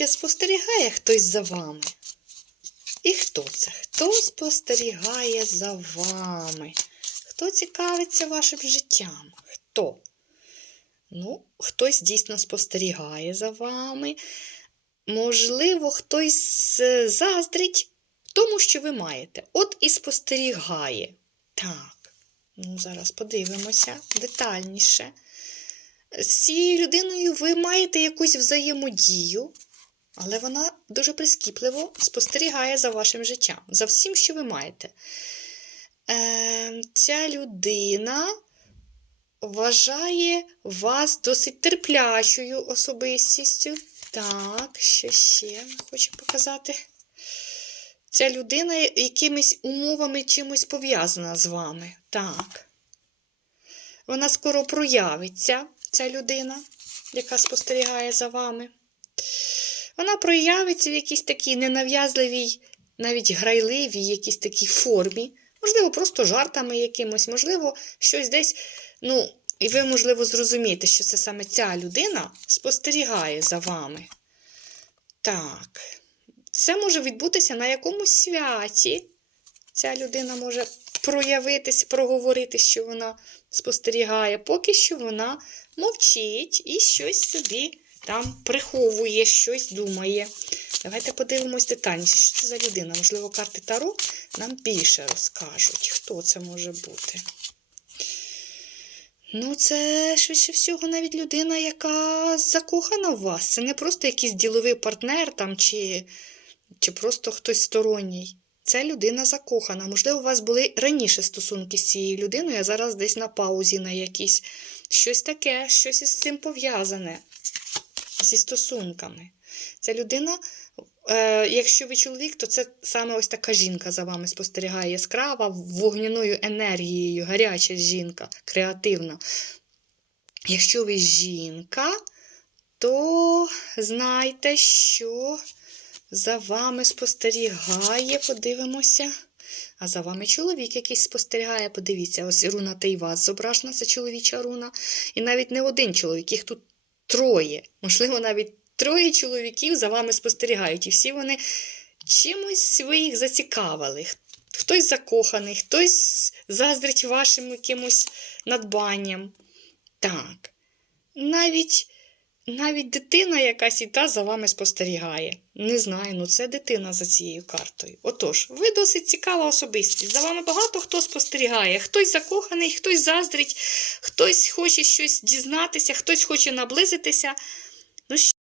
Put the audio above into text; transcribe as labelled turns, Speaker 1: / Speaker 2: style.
Speaker 1: Чи спостерігає хтось за вами? І хто це? Хто спостерігає за вами? Хто цікавиться вашим життям? Хто? Ну, хтось дійсно спостерігає за вами. Можливо, хтось заздрить тому, що ви маєте. От і спостерігає. Так, ну зараз подивимося детальніше. З цією людиною ви маєте якусь взаємодію, але вона дуже прискіпливо спостерігає за вашим життям, за всім, що ви маєте. Е, ця людина вважає вас досить терплячою особистістю. Так, що ще хочу показати. Ця людина якимись умовами чимось пов'язана з вами. Так. Вона скоро проявиться, ця людина, яка спостерігає за вами. Вона проявиться в якійсь такій ненав'язливій, навіть грайливій, якійсь такій формі. Можливо, просто жартами якимось, можливо, щось десь, ну, і ви, можливо, зрозумієте, що це саме ця людина спостерігає за вами. Так, це може відбутися на якомусь святі. Ця людина може проявитись, проговорити, що вона спостерігає, поки що вона мовчить і щось собі там приховує, щось думає. Давайте подивимось детальніше, що це за людина. Можливо, карти Таро нам більше розкажуть, хто це може бути. Ну, це швидше всього навіть людина, яка закохана в вас. Це не просто якийсь діловий партнер там, чи, чи просто хтось сторонній. Це людина закохана. Можливо, у вас були раніше стосунки з цією людиною, а зараз десь на паузі на якісь. Щось таке, щось із цим пов'язане зі стосунками. Ця людина, е, якщо ви чоловік, то це саме ось така жінка за вами спостерігає яскрава, вогняною енергією, гаряча жінка, креативна. Якщо ви жінка, то знайте, що за вами спостерігає, подивимося. А за вами чоловік якийсь спостерігає, подивіться, ось руна Тейвас зображена, це чоловіча руна. І навіть не один чоловік, їх тут троє. Можливо, навіть троє чоловіків за вами спостерігають. І всі вони чимось ви їх зацікавили. Хтось закоханий, хтось заздрить вашим якимось надбанням. Так. Навіть. Навіть дитина якась і та за вами спостерігає. Не знаю, ну це дитина за цією картою. Отож, ви досить цікава особистість. За вами багато хто спостерігає. Хтось закоханий, хтось заздрить, хтось хоче щось дізнатися, хтось хоче наблизитися. Ну,